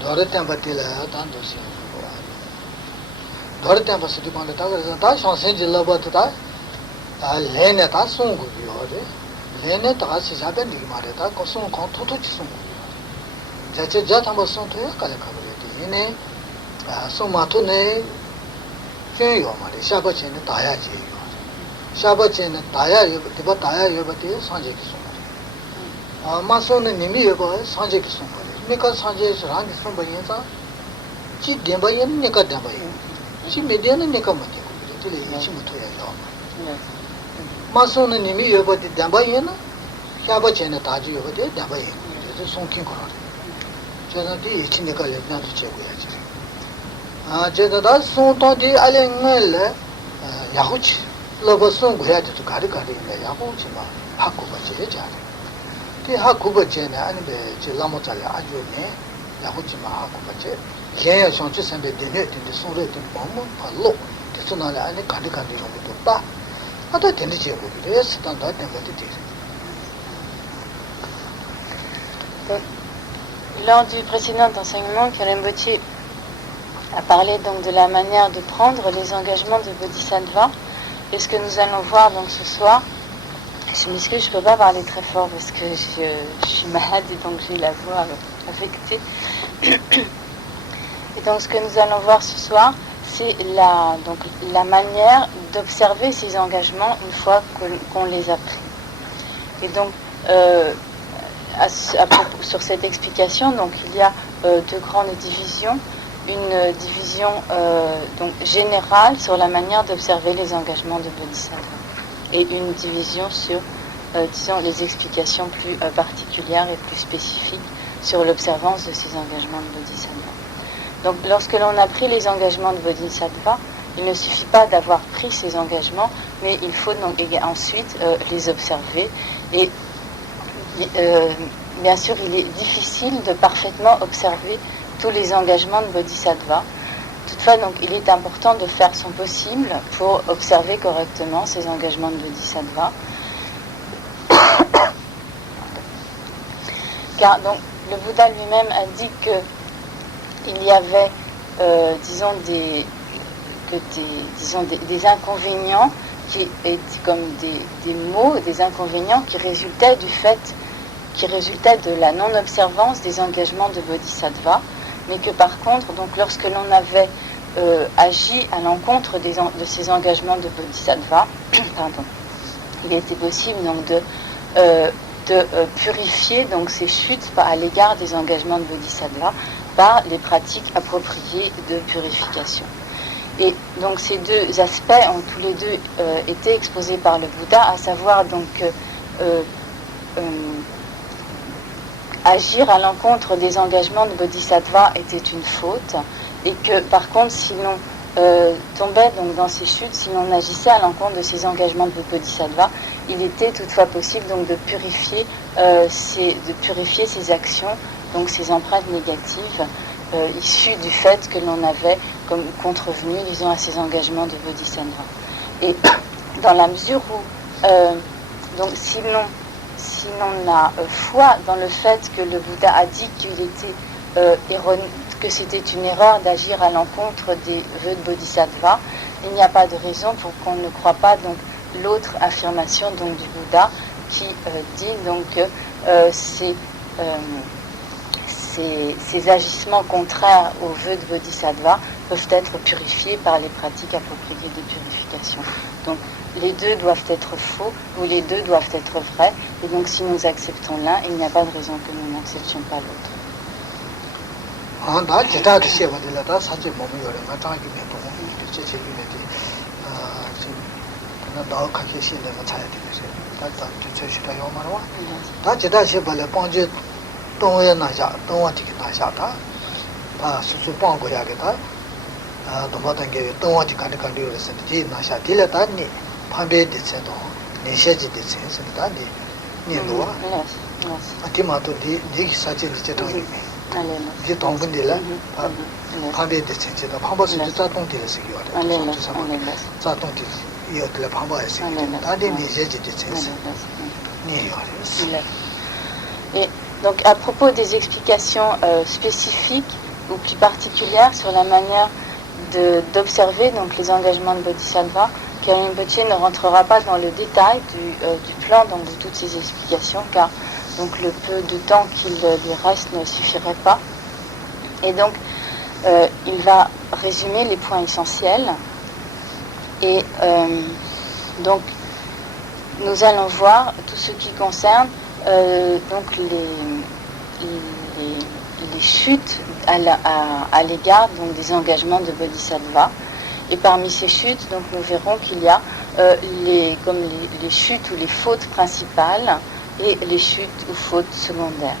Dore tempo tila tanto si Dore tempo si di quando ta chanson di la botte ta lene ta songo yore lene ta si sabe di mare ta ko son kon tutto ci songo yore già tambo son to kale kabure di ne soma to ne yo mare shaba chen ta ya ji yo shaba chen ta ya yo di ba ta ya yo ba te sanje ki songo ma son ne nimi yo ba sanje ki songo Nika Sanjay Rangi Sambayasa, Chi Dembayan Nika Dembayan, Chi Mediana Nika Maki, Chimutoya. Masona Nimi Yobati Dembayana, Shabachena Taji Yobati Dembayan, the Son King Kora. Janati Chinika Lebna to Cheguya. Jedada Son Todi Alengel, Yahuch, Lobason Guya to Karikari, Yahuchima, Hakuba Jejari. Hakuba Jena and the Lamotala Ajune, Yahuchima Hakubache, Kaya Sanches and the Denet in the Sunday in Bomb, Palo, the Sonala and the Kandikandi of the other tendency of the rest and that never did it. Lors du précédent enseignement, Karen Bottier a parlé donc de la manière de prendre les engagements de Bodhisattva, et ce que nous allons voir donc ce soir. Je m'excuse, je ne peux pas parler très fort parce que je suis malade et donc j'ai la voix affectée. Et donc ce que nous allons voir ce soir, c'est la manière d'observer ces engagements une fois qu'on les a pris. Et donc sur cette explication, donc, il y a deux grandes divisions. Une division donc, générale sur la manière d'observer les engagements de Bodhisattva. Et une division sur, disons, les explications plus particulières et plus spécifiques sur l'observance de ces engagements de Bodhisattva. Donc, lorsque l'on a pris les engagements de Bodhisattva, il ne suffit pas d'avoir pris ces engagements, mais il faut donc ensuite les observer. Et bien sûr, il est difficile de parfaitement observer tous les engagements de Bodhisattva. Toutefois, donc, il est important de faire son possible pour observer correctement ces engagements de Bodhisattva. Car donc, le Bouddha lui-même a dit qu'il y avait, disons, des inconvénients qui étaient comme des maux, des inconvénients qui résultaient de la non-observance des engagements de Bodhisattva. Mais que par contre, donc, lorsque l'on avait agi à l'encontre de ces engagements de Bodhisattva, il était possible donc, de purifier donc, ces chutes à l'égard des engagements de Bodhisattva par les pratiques appropriées de purification. Et donc ces deux aspects ont tous les deux été exposés par le Bouddha, à savoir donc agir à l'encontre des engagements de Bodhisattva était une faute, et que par contre si l'on tombait donc dans ces chutes, si l'on agissait à l'encontre de ces engagements de Bodhisattva, il était toutefois possible donc de purifier ces actions, donc ces empreintes négatives issues du fait que l'on avait comme contrevenu, disons, à ces engagements de Bodhisattva. Et dans la mesure où donc si l'on a foi dans le fait que le Bouddha a dit qu'il était que c'était une erreur d'agir à l'encontre des vœux de Bodhisattva, il n'y a pas de raison pour qu'on ne croie pas donc l'autre affirmation donc du Bouddha qui dit donc que ces agissements contraires aux vœux de Bodhisattva peuvent être purifiés par les pratiques appropriées des purifications. Donc les deux doivent être faux ou les deux doivent être vrais, et donc si nous acceptons l'un, il n'y a pas de raison que nous n'acceptions pas l'autre. Et Donc à propos des explications spécifiques ou plus particulières sur la manière d'observer donc les engagements de Bodhisattva, Karen Rinpoche ne rentrera pas dans le détail du plan donc de toutes ces explications, car donc le peu de temps qu'il lui reste ne suffirait pas. Et donc il va résumer les points essentiels. Et donc nous allons voir tout ce qui concerne donc les chutes à l'égard donc des engagements de Bodhisattva. Et parmi ces chutes, donc nous verrons qu'il y a les chutes ou les fautes principales et les chutes ou fautes secondaires.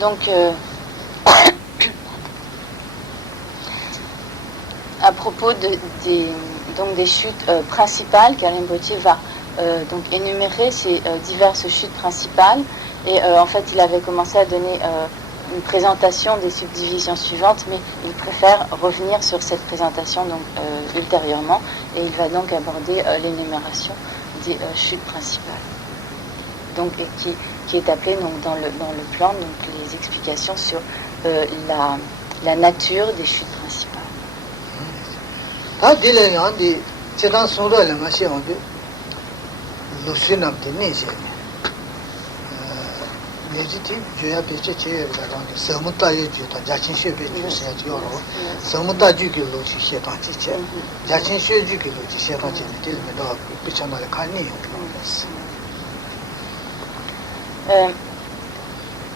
Donc, à propos des chutes principales, Karen Rinpoche va donc énumérer ces diverses chutes principales. Et en fait, il avait commencé à donner une présentation des subdivisions suivantes, mais il préfère revenir sur cette présentation donc, ultérieurement. Et il va donc aborder l'énumération des chutes principales. Donc, et qui est appelé donc, dans le plan donc, les explications sur la nature des chutes principales.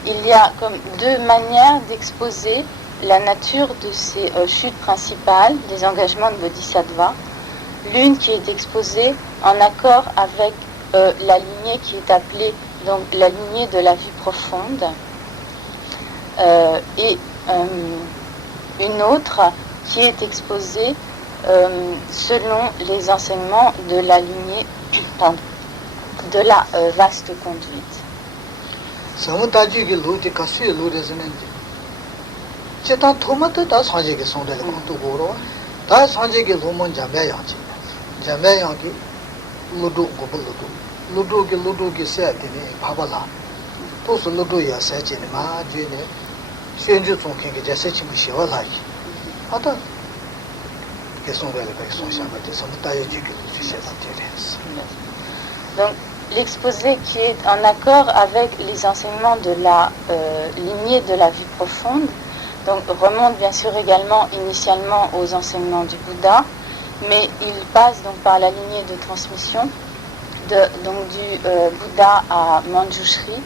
Il y a comme deux manières d'exposer la nature de ces chutes principales des engagements de Bodhisattva. L'une qui est exposée en accord avec la lignée qui est appelée donc la lignée de la vue profonde, et une autre qui est exposée selon les enseignements de la lignée de la vaste conduite. Donc, l'exposé qui est en accord avec les enseignements de la lignée de la vue profonde, donc remonte bien sûr également initialement aux enseignements du Bouddha, mais il passe donc par la lignée de transmission donc du Bouddha à Manjushri,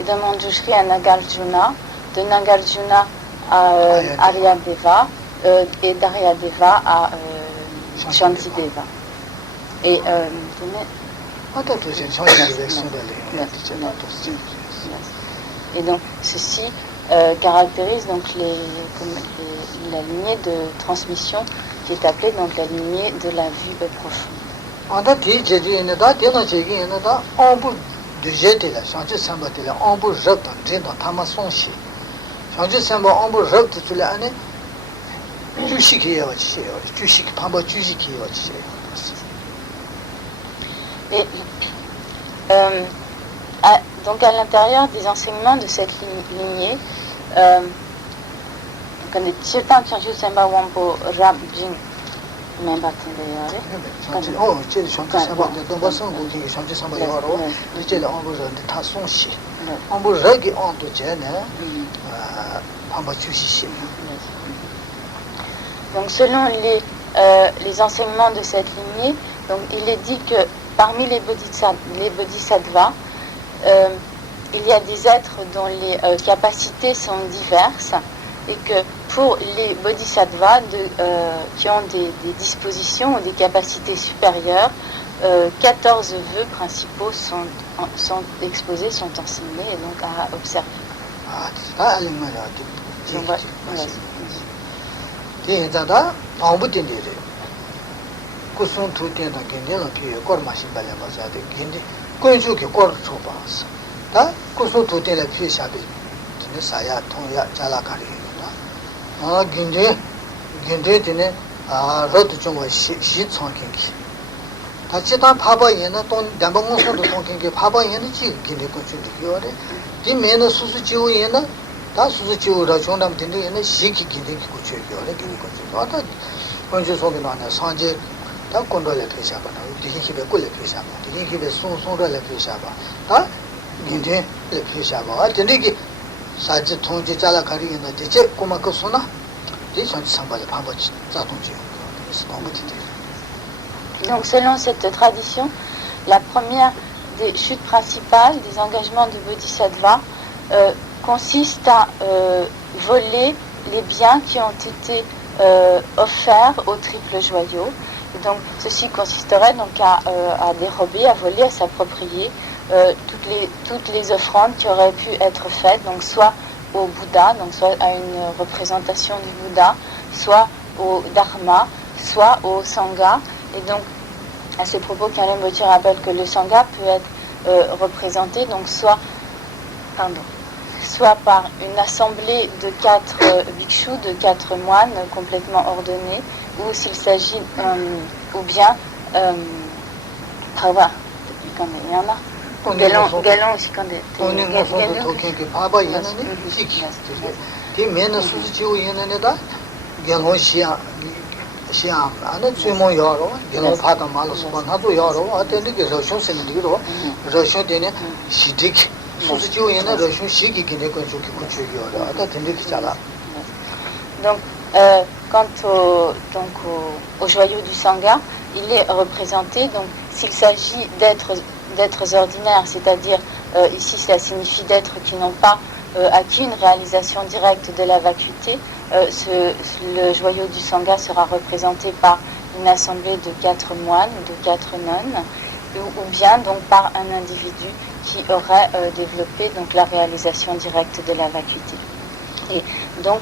et de Manjushri à Nagarjuna, de Nagarjuna à Aryadeva, et d'Aryadeva à Shantideva. Et donc ceci caractérise donc les la lignée de transmission qui est appelée donc la lignée de la vue profonde. En fait, il y a des gens qui ont de jeter la change samba de la ombre rep dans Tamason chi. Change samba ombre rep de la année. Tu sais qui est aussi, tu sais que Pamba tu sais qui est aussi. Et donc à l'intérieur des enseignements de cette lignée, quand les chitans change samba wampo rap jing même pas oh, c'est change samba de Dombason qui change samba yoro, c'est la ombre de Tasson chi. Ombre regi on de jene, Pamba tu sais. Donc selon les enseignements de cette lignée, donc il est dit que parmi les bodhisattvas, il y a des êtres dont les capacités sont diverses et que pour les bodhisattvas qui ont des dispositions ou des capacités supérieures, 14 vœux principaux sont exposés, sont enseignés et donc à observer. Dada, Ambu Dindere. Kusun to Denda Gendela Pia, Gormashi Balabasa, the Gindi, Kunzuki Gorchobas. That Kusun to Dela Pia Shabi, Tinesaya, Tonya, Jalakari. Gindi, Rotuchum, she talking. Tachita Papa Yena, Dambon to talking, Papa Yenichi, Gindi Kuchu, the men of Susu Yena. 다 수수지우라 존담 된데 얘는 시기 기능 고쳐요. 기능 고쳐. 먼저 소리는 안 산제 다 건도에 회사가 나. 디기기에 꼴에 회사가. 디기기에 송송로에 회사가. 다 기능 회사가. 근데 사지 통제 자라 가리는 대체 고마고 소나. 이 전지 상발에 방법이 자동지. Donc selon cette tradition, la première des chutes principales des engagements de Bodhisattva consiste à voler les biens qui ont été offerts au triple joyau. Et donc, ceci consisterait donc à dérober, à voler, à s'approprier toutes les offrandes qui auraient pu être faites, donc soit au Bouddha, donc soit à une représentation du Bouddha, soit au Dharma, soit au Sangha. Et donc, à ce propos, Karen Bottier rappelle que le Sangha peut être représenté, donc soit par une assemblée de 4 bhikshus, de 4 moines complètement ordonnés, ou s'il s'agit, ou bien, Tawa, quand il y en a, Galon aussi quand il y Donc, quant au joyau du Sangha, il est représenté, donc s'il s'agit d'êtres ordinaires, c'est-à-dire ici ça signifie d'êtres qui n'ont pas acquis une réalisation directe de la vacuité, le joyau du Sangha sera représenté par une assemblée de 4 moines, de 4 nonnes, ou bien donc par un individu qui aurait développé donc la réalisation directe de la vacuité. Et donc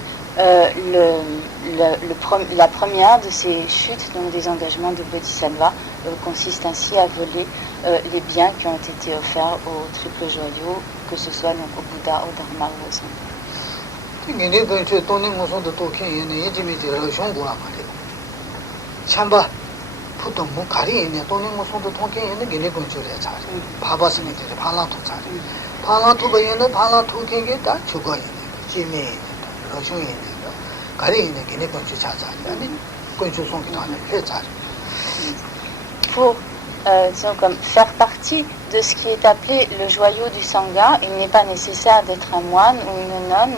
la première de ces chutes, donc des engagements de Bodhisattva, consiste ainsi à voler les biens qui ont été offerts au triple joyau, que ce soit donc au Bouddha, au Dharma ou au Sangha. Pour comme faire partie de ce qui est appelé le joyau du Sangha, il n'est pas nécessaire d'être un moine ou une nonne,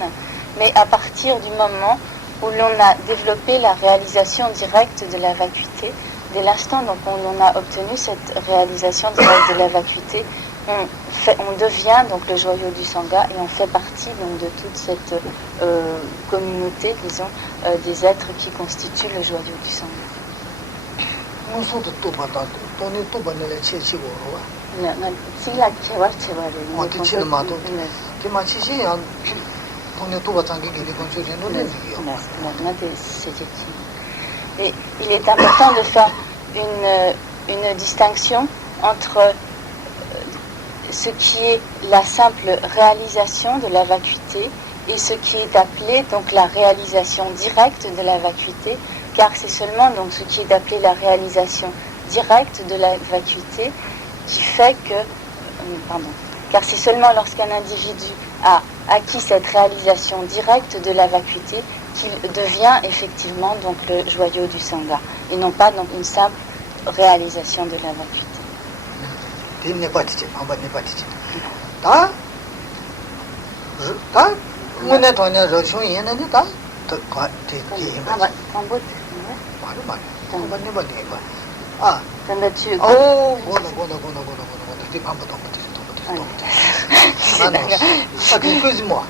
mais à partir du moment où l'on a développé la réalisation directe de la vacuité, dès l'instant donc où l'on a obtenu cette réalisation directe de la vacuité, on devient donc le joyau du Sangha et on fait partie donc de toute cette communauté, disons, des êtres qui constituent le joyau du Sangha. Et il est important de faire une distinction entre ce qui est la simple réalisation de la vacuité et ce qui est appelé donc la réalisation directe de la vacuité, car c'est seulement donc ce qui est appelé la réalisation directe de la vacuité qui fait que car c'est seulement lorsqu'un individu a acquis cette réalisation directe de la vacuité qu'il devient effectivement donc le joyau du Sangha, et non pas donc une simple réalisation de la vacuité. Excuse-moi.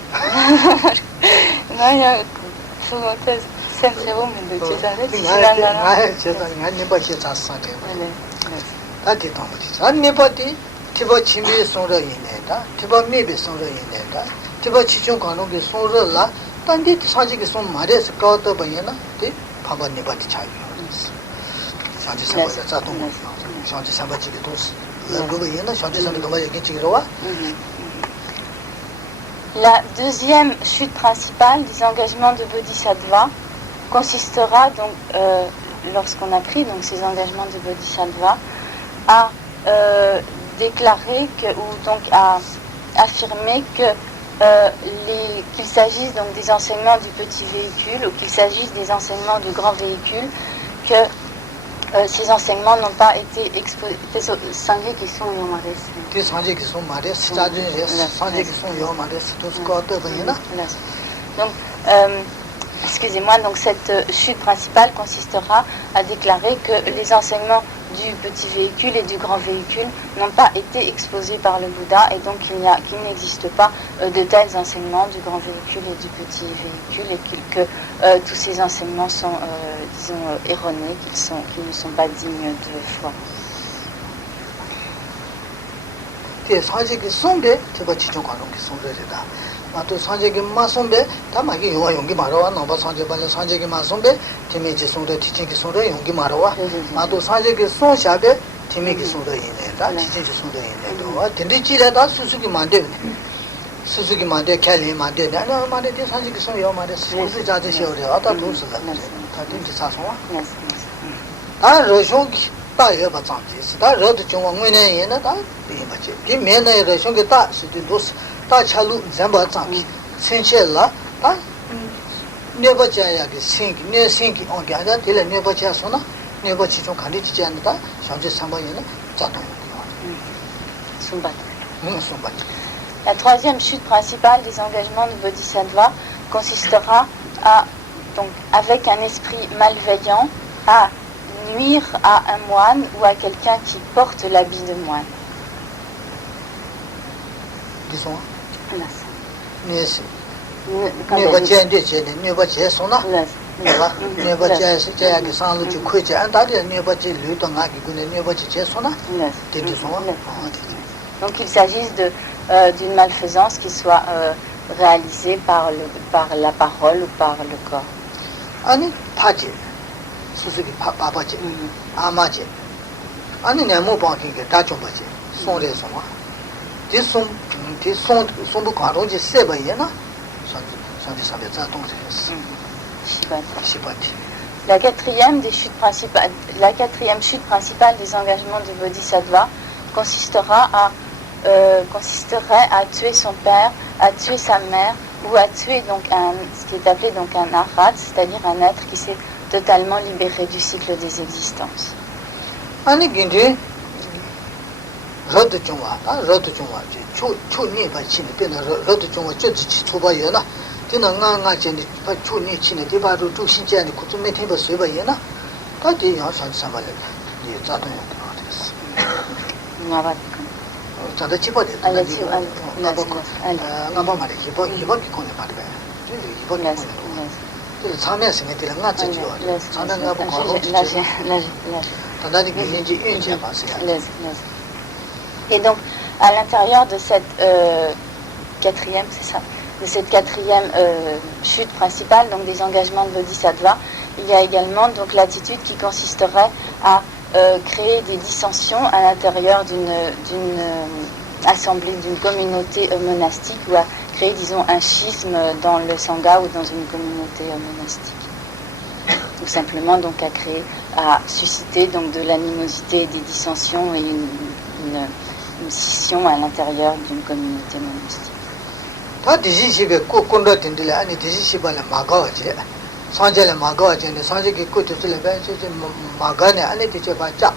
La deuxième chute principale des engagements de Bodhisattva consistera donc, lorsqu'on a pris donc ces engagements de Bodhisattva, à déclarer ou donc à affirmer que qu'il s'agisse donc des enseignements du petit véhicule ou qu'il s'agisse des enseignements du grand véhicule, que ces enseignements n'ont pas été exposés. Sangye qui sont donc, excusez-moi, donc cette chute principale consistera à déclarer que les enseignements du petit véhicule et du grand véhicule n'ont pas été exposés par le Bouddha, et donc qu'il n'existe pas de tels enseignements du grand véhicule et du petit véhicule, et que tous ces enseignements sont, disons, erronés, qu'ils ne sont pas dignes de foi. 마토 산제기 마송베 다마기 용기 마로와 넘바 산제 발레 산제기 마송베 티미지 송도 티치기 송도 용기 마로와 마토 산제기 송샤베 티미기 송도 이네다 티치기 송도 이네도 딘디치라다 수수기 만데 수수기 만데 캘리 만데 나나 만데 산제기 송요 만데 수수 자제 시오레 아다 도스가 다 딘디 사송와 아 로쇼기 다여 바장지 다 로드 중앙 문에 얘는 다 이마치 김메네 로쇼기 다 시디 도스 다차루 잠바 장비 신체라 아 네버자야게 생기 네 생기 온게가 딜레 네버자소나 네버치 좀 간디지 않는다 현재 상황에는 자동 Sumbat. La troisième chute principale des engagements de Bodhisattva consistera à, donc, avec un esprit malveillant, à nuire à un moine ou à quelqu'un qui porte l'habit de moine. Disons. Donc il s'agisse d'une malfaisance qui soit réalisée par la parole ou par le corps. La quatrième chute principale des engagements de Bodhisattva consisterait à tuer son père, à tuer sa mère, ou à tuer donc ce qui est appelé donc un arhat, c'est-à-dire un être qui s'est totalement libéré du cycle des existences. Et donc, à l'intérieur de cette quatrième, c'est ça, cette quatrième chute principale, donc des engagements de bodhisattva, il y a également donc l'attitude qui consisterait à créer des dissensions à l'intérieur d'une assemblée, d'une communauté monastique, ou à créer, disons, un schisme dans le sangha ou dans une communauté monastique. Ou simplement donc à susciter donc de l'animosité et des dissensions et une scission à l'intérieur d'une communauté monastique. Sanjay Maga, Sanjay Kutu, Magane, and it is about Jack,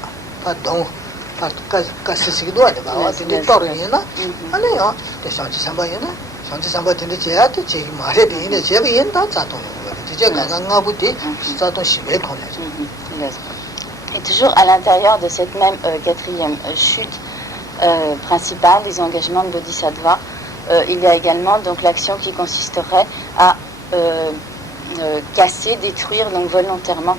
Don, Cassido, the Torina, and the Sanjay Sambayana, Sanjay Sambat in the chair, the Chi Mare in the Chevy in that Saturn, the Jaganga would take Saturn Shibe College. Et toujours à l'intérieur de cette même quatrième chute principale des engagements de Bodhisattva, il y a également donc l'action qui consisterait à casser, détruire donc volontairement,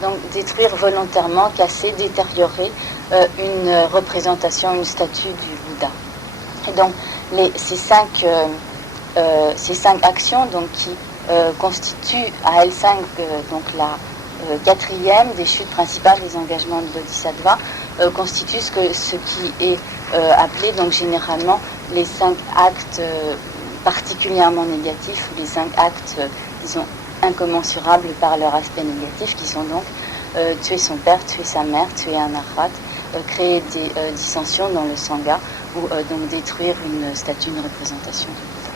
donc détruire volontairement, casser, détériorer une représentation, une statue du Bouddha. Et donc ces cinq actions donc qui constituent à elles cinq donc la quatrième des chutes principales des engagements de Bodhisattva, constituent ce qui est appelé donc généralement les 5 actes particulièrement négatifs, ou les 5 actes, disons, incommensurables par leur aspect négatif, qui sont donc tuer son père, tuer sa mère, tuer un arhat, créer des dissensions dans le sangha, ou donc détruire une statue, une représentation du Bouddha.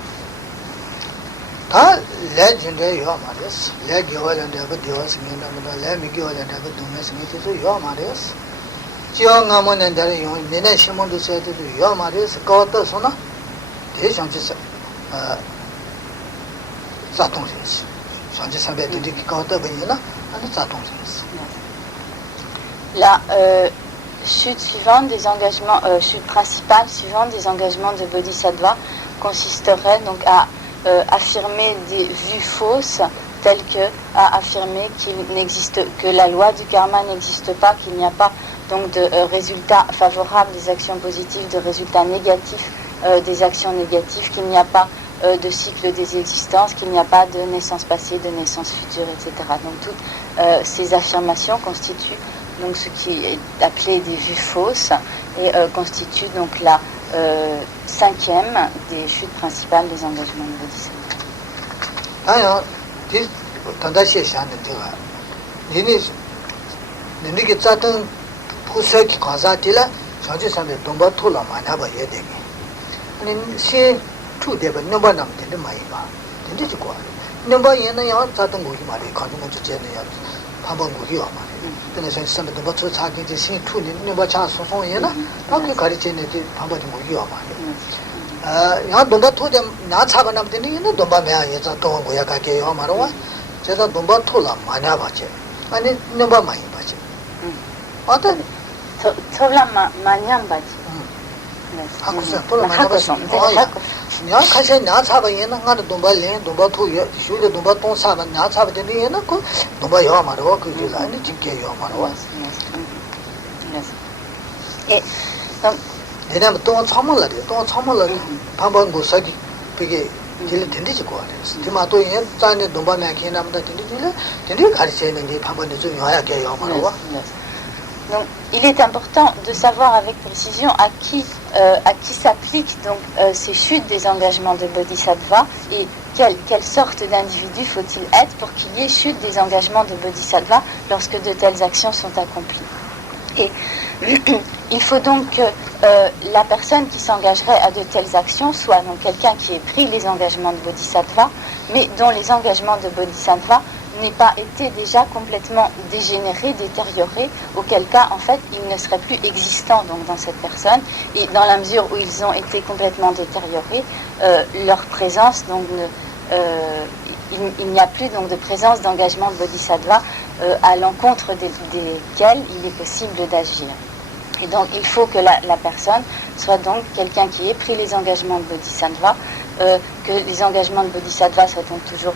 La chute suivante des engagements, chute principale suivante des engagements de Bodhisattva consisterait donc à affirmer des vues fausses, telles que à affirmer que la loi du karma n'existe pas, qu'il n'y a pas donc de résultats favorables des actions positives, de résultats négatifs des actions négatives, qu'il n'y a pas de cycle des existences, qu'il n'y a pas de naissance passée, de naissance future, etc. Donc toutes ces affirmations constituent donc ce qui est appelé des vues fausses et constituent donc la cinquième des chutes principales des engagements de Bodhisattva. Two deba number nam de Maiba. Did you go? Number in the yard, Satan Gudi Mari, Continent to General, Pambo Gudi, then I sent some of the bottle target to see two number chance for Yena, how you got it in the Pambo Gudi. Don't told them not having up the Nina, Domba Maya, Don Goyaka, Omarawa, Jetta Domba Tola, Manavache, and it number my budget. What then? Tola Manyan 냐 카세 냐 차바에나 나도 돈발레 돈바토 쇼데 돈바토 사나 냐 차바데니에나 고 돈바요 마로 그게 아니 진게요 마로 예 그럼 내가 또 처음을라리 방방고 사기 그게 딜 텐디지 거 아니야 디마도 예 짠에 돈바나 케나마다 텐디 가르치는 게 방방이 좀 요야게요 마로 Donc, il est important de savoir avec précision à qui s'appliquent donc ces chutes des engagements de Bodhisattva et quelle sorte d'individu faut-il être pour qu'il y ait chute des engagements de Bodhisattva lorsque de telles actions sont accomplies. Et il faut donc que la personne qui s'engagerait à de telles actions soit donc quelqu'un qui ait pris les engagements de Bodhisattva, mais dont les engagements de Bodhisattva n'aient pas été déjà complètement dégénérés, détériorés, auquel cas, en fait, ils ne seraient plus existants donc, dans cette personne. Et dans la mesure où ils ont été complètement détériorés, leur présence, donc, il n'y a plus donc, de présence d'engagement de Bodhisattva à l'encontre desquels il est possible d'agir. Et donc, il faut que la personne soit donc quelqu'un qui ait pris les engagements de Bodhisattva, que les engagements de Bodhisattva soient donc toujours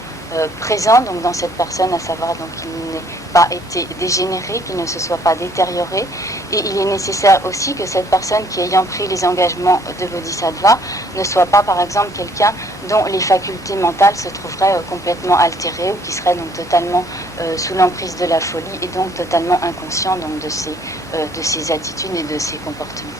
présent donc, dans cette personne, à savoir donc, qu'il n'ait pas été dégénéré, qu'il ne se soit pas détérioré. Et il est nécessaire aussi que cette personne qui ayant pris les engagements de Bodhisattva ne soit pas, par exemple, quelqu'un dont les facultés mentales se trouveraient complètement altérées ou qui serait donc totalement sous l'emprise de la folie et donc totalement inconscient donc, de ses attitudes et de ses comportements.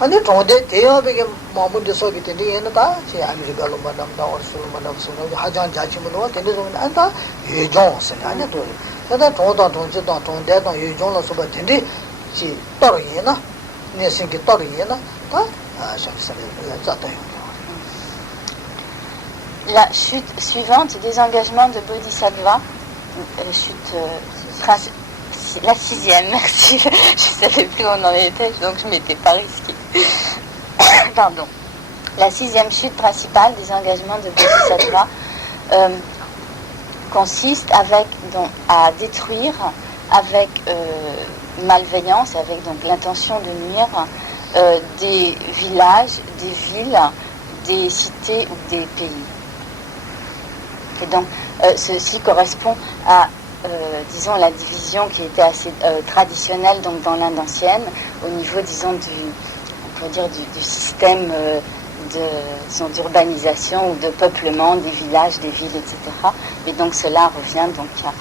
아니 정대 대여백에 마무리 소비되는데 얘는다 제 아메리카로 만남 나올 수로 만남 수로 하장 자치문으로 되는 안다 예종스 아니도 그다 정도 정지도 정대도 예종로서 버텐데 지 떨어이나 내 생기 떨어이나 다 La chute suivante des engagements de Bodhisattva, la sixième, merci, je ne savais plus où on en était, donc je ne m'étais pas risquée. Pardon. La sixième chute principale des engagements de Bodhisattva consiste à détruire avec malveillance, avec donc l'intention de nuire, des villages, des villes, des cités ou des pays. Et donc, ceci correspond à, disons, la division qui était assez traditionnelle donc, dans l'Inde ancienne, au niveau, disons, du système d'urbanisation ou de peuplement des villages, des villes, etc. Et donc, cela revient donc, à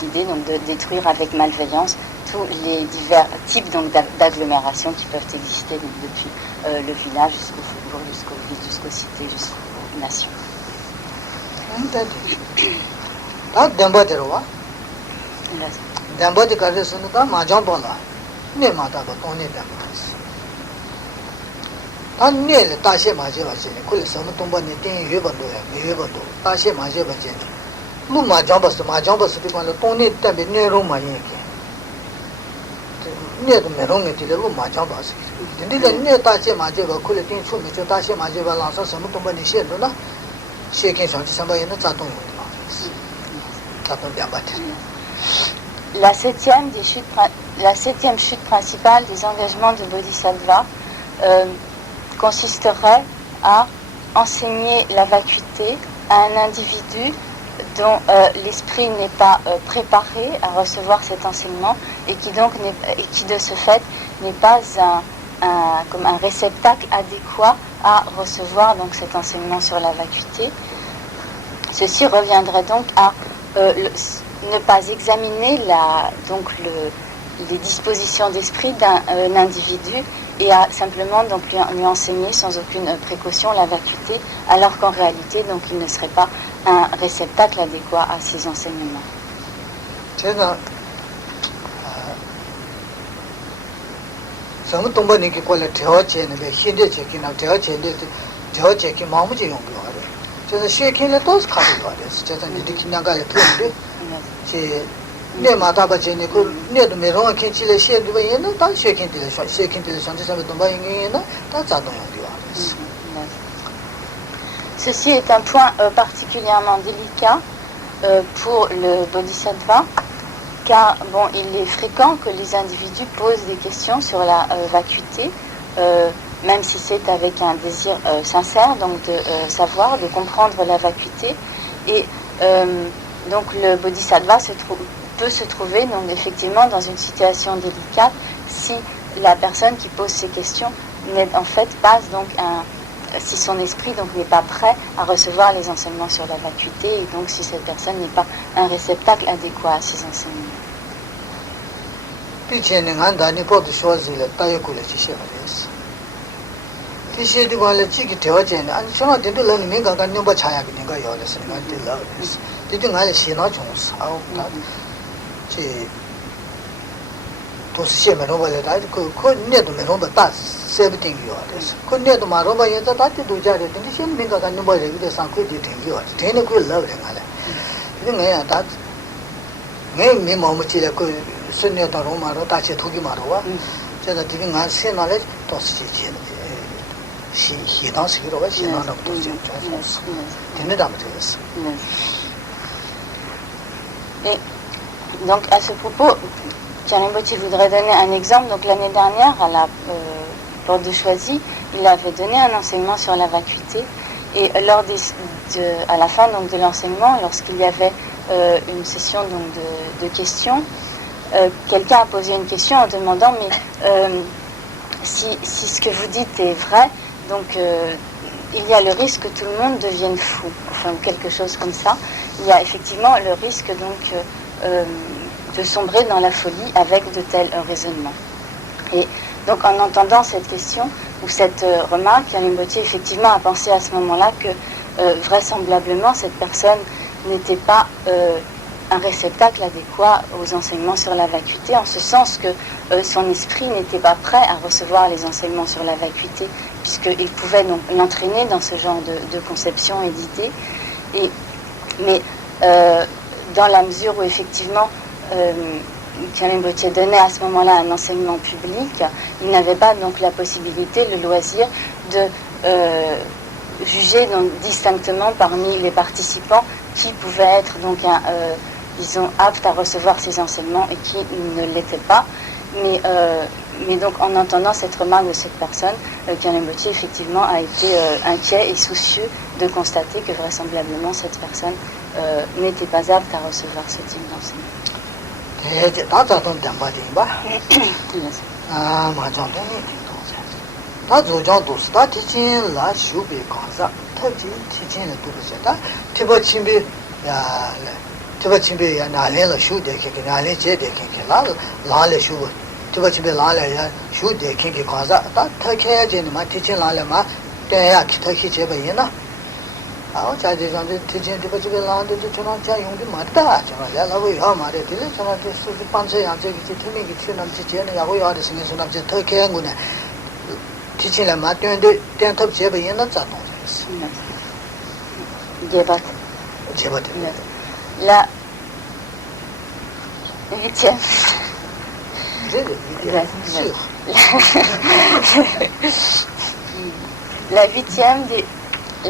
l'idée donc, de détruire avec malveillance tous les divers types d'agglomérations qui peuvent exister donc, depuis le village jusqu'au faubourg, jusqu'aux cités, jusqu'aux nations. La septième chute principale des engagements de Bodhisattva consisterait à enseigner la vacuité à un individu dont l'esprit n'est pas préparé à recevoir cet enseignement et qui de ce fait n'est pas comme un réceptacle adéquat à recevoir donc cet enseignement sur la vacuité. Ceci reviendrait donc à ne pas examiner les dispositions d'esprit d'un individu et à simplement donc lui enseigner sans aucune précaution la vacuité, alors qu'en réalité donc il ne serait pas un réceptacle adéquat à ces enseignements. Ceci est un point particulièrement délicat pour le Bodhisattva, car il est fréquent que les individus posent des questions sur la vacuité, même si c'est avec un désir sincère donc de savoir, de comprendre la vacuité. Et donc le Bodhisattva peut se trouver donc, effectivement dans une situation délicate si la personne qui pose ces questions n'est en fait pas donc si son esprit donc n'est pas prêt à recevoir les enseignements sur la vacuité et donc si cette personne n'est pas un réceptacle adéquat à ces enseignements. 티시에디 관le 치기 되어지네. 아니 저는 데들은 내가 간녀 봐 차야기 내가 요래서 내가 데라. 데들 나를 신나 좀스. 아우 지 도시에 메로발에다 그 내도 메로바 세브팅이요. 그래서 그 내도 마로바 예다 다티도 자래. 근데 신 내가 간녀 봐 얘기도 상쾌지 된기요. 되는 그 러브래 말에. 이게 내가 다 내 마음치래 그 선녀도 로마로 다시 독이 말어와. 제가 지금 한 세나래 도시지. Et donc à ce propos, Pierre Rimbaud voudrait donner un exemple. Donc l'année dernière, à la porte de Choisy, il avait donné un enseignement sur la vacuité. Et à la fin donc, de l'enseignement, lorsqu'il y avait une session donc, de questions, quelqu'un a posé une question en demandant mais si ce que vous dites est vrai, donc il y a le risque que tout le monde devienne fou, enfin quelque chose comme ça. Il y a effectivement le risque donc de sombrer dans la folie avec de tels raisonnements. Et donc en entendant cette question ou cette remarque, Pierre Rimbaud effectivement a pensé à ce moment-là que vraisemblablement cette personne n'était pas un réceptacle adéquat aux enseignements sur la vacuité, en ce sens que son esprit n'était pas prêt à recevoir les enseignements sur la vacuité, puisqu'il pouvait donc l'entraîner dans ce genre de conception et d'idées. Mais dans la mesure où effectivement Pierre Rimbaud donnait à ce moment-là un enseignement public, il n'avait pas donc la possibilité, le loisir de juger donc distinctement parmi les participants qui pouvaient être donc disons aptes à recevoir ces enseignements et qui ne l'étaient pas. Mais donc en entendant cette remarque de cette personne, Pierre Rimbaud effectivement a été inquiet et soucieux de constater que vraisemblablement cette personne n'était pas apte à recevoir ce type d'enseignement.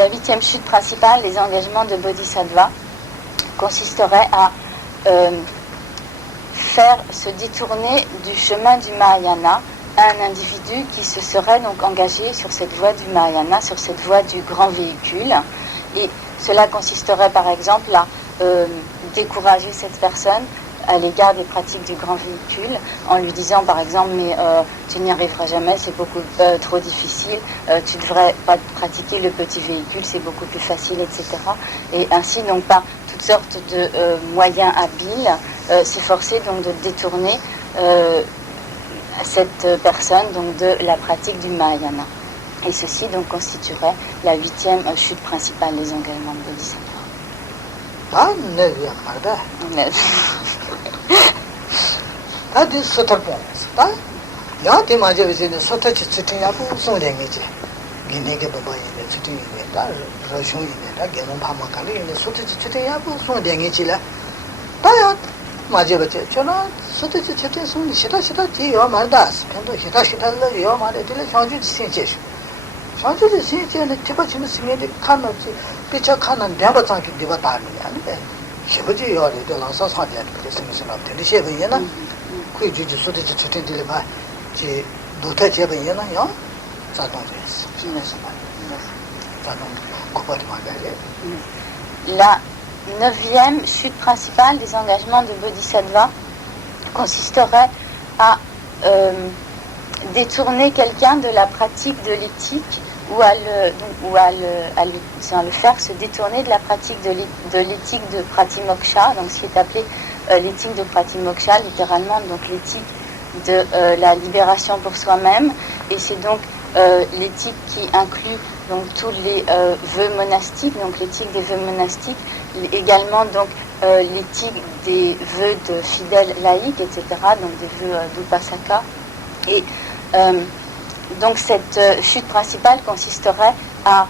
La huitième chute principale des engagements de Bodhisattva consisterait à faire se détourner du chemin du Mahayana un individu qui se serait donc engagé sur cette voie du Mahayana, sur cette voie du grand véhicule. Et cela consisterait par exemple à décourager cette personne à l'égard des pratiques du grand véhicule, en lui disant par exemple mais tu n'y arriveras jamais, c'est beaucoup trop difficile, tu devrais pas pratiquer le petit véhicule, c'est beaucoup plus facile, etc. Et ainsi donc par toutes sortes de moyens habiles, s'efforcer donc de détourner cette personne donc de la pratique du Mahayana. Et ceci donc constituerait la huitième chute principale des engagements de Bodhisattva. La neuvième chute principale des engagements de Bodhisattva consisterait à détourner quelqu'un de la pratique de l'éthique ou à le faire se détourner de la pratique de l'éthique de Pratimoksha, donc ce qui est appelé l'éthique de Pratimoksha, littéralement donc l'éthique de la libération pour soi-même. Et c'est donc l'éthique qui inclut donc tous les vœux monastiques, donc l'éthique des vœux monastiques, également donc l'éthique des vœux de fidèles laïcs, etc., donc des vœux d'Upasaka. Et donc cette chute principale consisterait à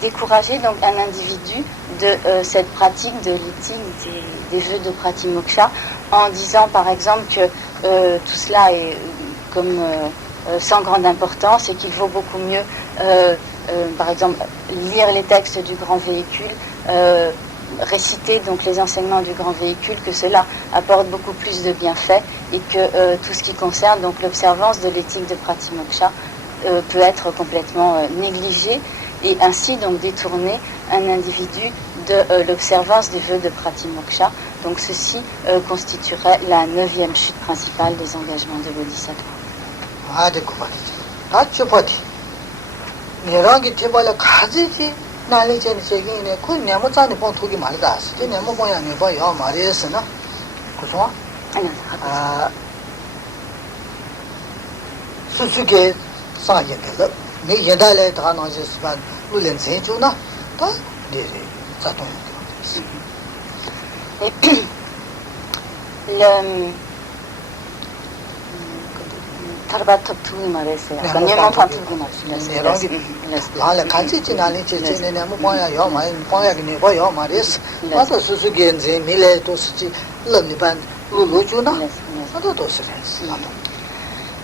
décourager donc un individu de cette pratique de l'éthique des vœux de Pratimoksha, en disant par exemple que tout cela est comme sans grande importance et qu'il vaut beaucoup mieux par exemple lire les textes du grand véhicule, réciter donc les enseignements du grand véhicule, que cela apporte beaucoup plus de bienfaits et que tout ce qui concerne donc l'observance de l'éthique de Pratimoksha peut être complètement négligé et ainsi donc détourner un individu de l'observance des vœux de Pratimoksha. Donc ceci constituerait la 9e chute principale des engagements de Bodhisattva.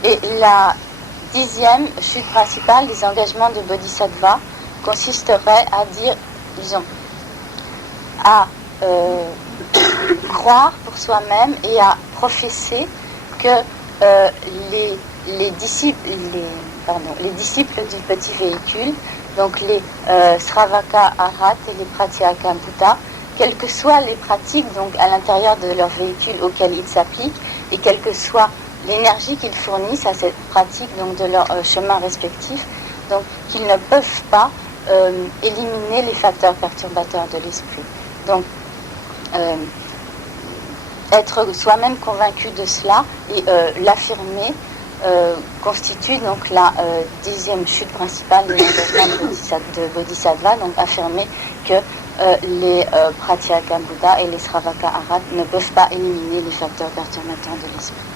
Et la 10e chute principale des engagements de Bodhisattva consisterait à dire, disons, à croire pour soi-même et à professer que les disciples du petit véhicule, donc les Sravaka Arhat et les Pratyeka Buddha, quelles que soient les pratiques donc à l'intérieur de leur véhicule auxquelles ils s'appliquent et quelle que soit l'énergie qu'ils fournissent à cette pratique donc de leur chemin respectif, donc qu'ils ne peuvent pas éliminer les facteurs perturbateurs de l'esprit. Donc être soi-même convaincu de cela et l'affirmer constitue donc la 10e chute principale de l'engagement de Bodhisattva, donc affirmer que les Pratyeka Buddha et les Sravaka Arhat ne peuvent pas éliminer les facteurs perturbateurs de l'esprit.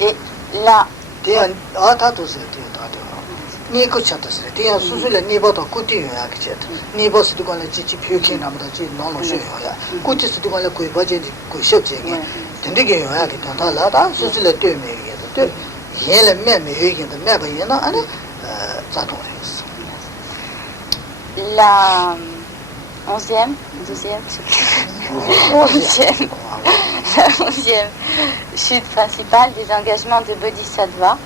Et là, Nico chatas, Tia Susula Niboto, Kuti, Nibos to go to Chipukin, non Shoya, Kutis to go to Kuibaji, Kushoti, Tindig, Tantala, Susila Tumi, Yellow Memi, the Mabayana, and Satoris. La 11e, 12e, la 11e chute principale des engagements de Bodhisattva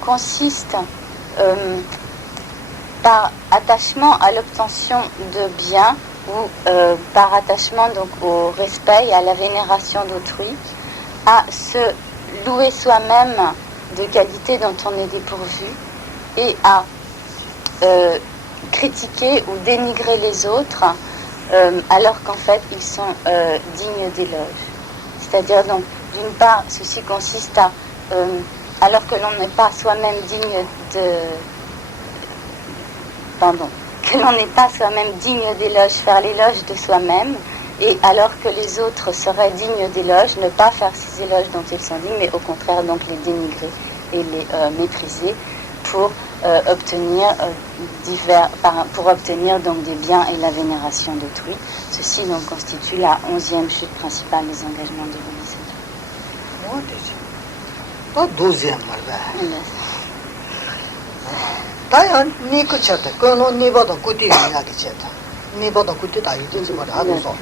consiste par attachement à l'obtention de biens ou par attachement donc au respect et à la vénération d'autrui, à se louer soi-même de qualités dont on est dépourvu et à critiquer ou dénigrer les autres alors qu'en fait ils sont dignes d'éloge. C'est-à-dire donc d'une part ceci consiste à alors que l'on n'est pas soi-même digne que l'on n'est pas soi-même digne d'éloge, faire l'éloge de soi-même, et alors que les autres seraient dignes d'éloge, ne pas faire ces éloges dont ils sont dignes, mais au contraire donc les dénigrer et les mépriser pour obtenir donc des biens et la vénération d'autrui. Ceci donc constitue la 11e chute principale des engagements de Bodhisattva. 12e Tayan Nico Chata, Kono Niboto Kuti Yaki Chata. Nipa da kuti ta yi tsi ma da so.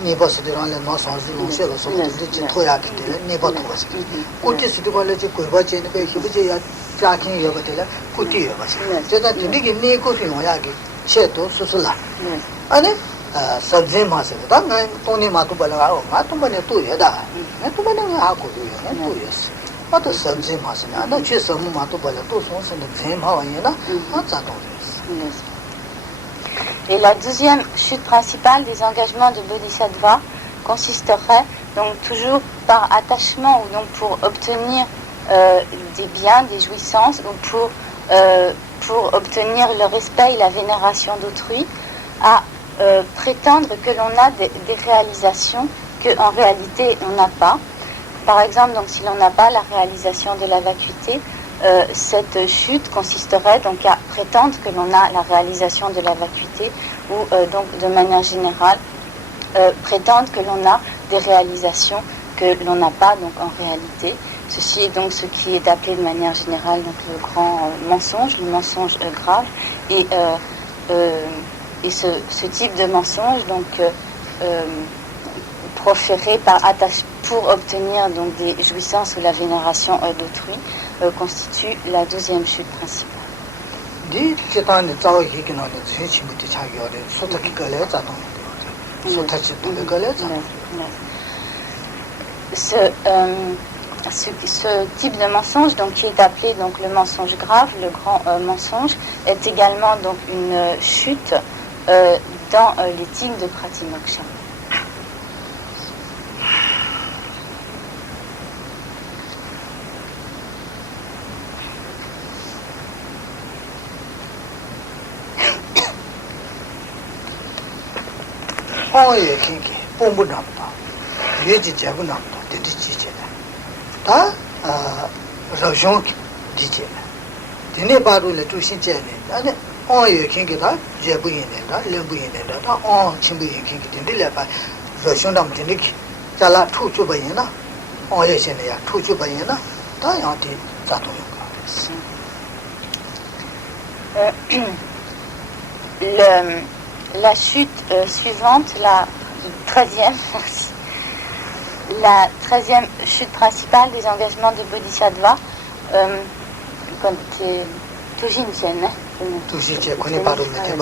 Nipa si de ran le no so zi lo she lo so de ji to ya ki de nipa to ba si. Kuti si de ba le ji ko ba che ne be hi bu je ya ja kin ye ba de la kuti ye ba si. Je da de ni ni ko fi ya ki che to su su la. Ane sabzi ma se da na to ni ma to ba la o ma to ba ne to ye da. Ne to ba ne ha ko ye ne to ye si. Ma to sabzi ma se na che sa mu ma to ba la to so se ne zhen ma wa ye na ma za to ye. Et la deuxième chute principale des engagements de Bodhisattva consisterait donc toujours par attachement ou donc pour obtenir des biens, des jouissances ou pour obtenir le respect et la vénération d'autrui, à prétendre que l'on a des réalisations qu'en réalité on n'a pas. Par exemple, donc, si l'on n'a pas la réalisation de la vacuité, cette chute consisterait donc à prétendre que l'on a la réalisation de la vacuité ou donc de manière générale prétendre que l'on a des réalisations que l'on n'a pas donc en réalité. Ceci est donc ce qui est appelé de manière générale donc le grand mensonge, le mensonge grave et ce type de mensonge donc proféré pour obtenir donc des jouissances ou la vénération d'autrui constitue la deuxième chute principale. Ce type de mensonge, donc, qui est appelé donc, le mensonge grave, le grand mensonge, est également donc, une chute dans l'éthique de Pratimoksha. Oye kinki pombu nampa yeji jabu nampa de ji je ta rajon di je dine baru le tu sin je ne ane oye kinki da jabu yin ne da lembu yin ne da on chimbu yin kinki dine le ba rajon dam dine ki jala tu chu ba yin na oye shin ne ya tu chu ba yin na ta ya de za to La chute suivante, la 13e, la 13e chute principale des engagements de Bodhisattva, qui est Tujinchen. Tujinchen, qu'on est pas remonté,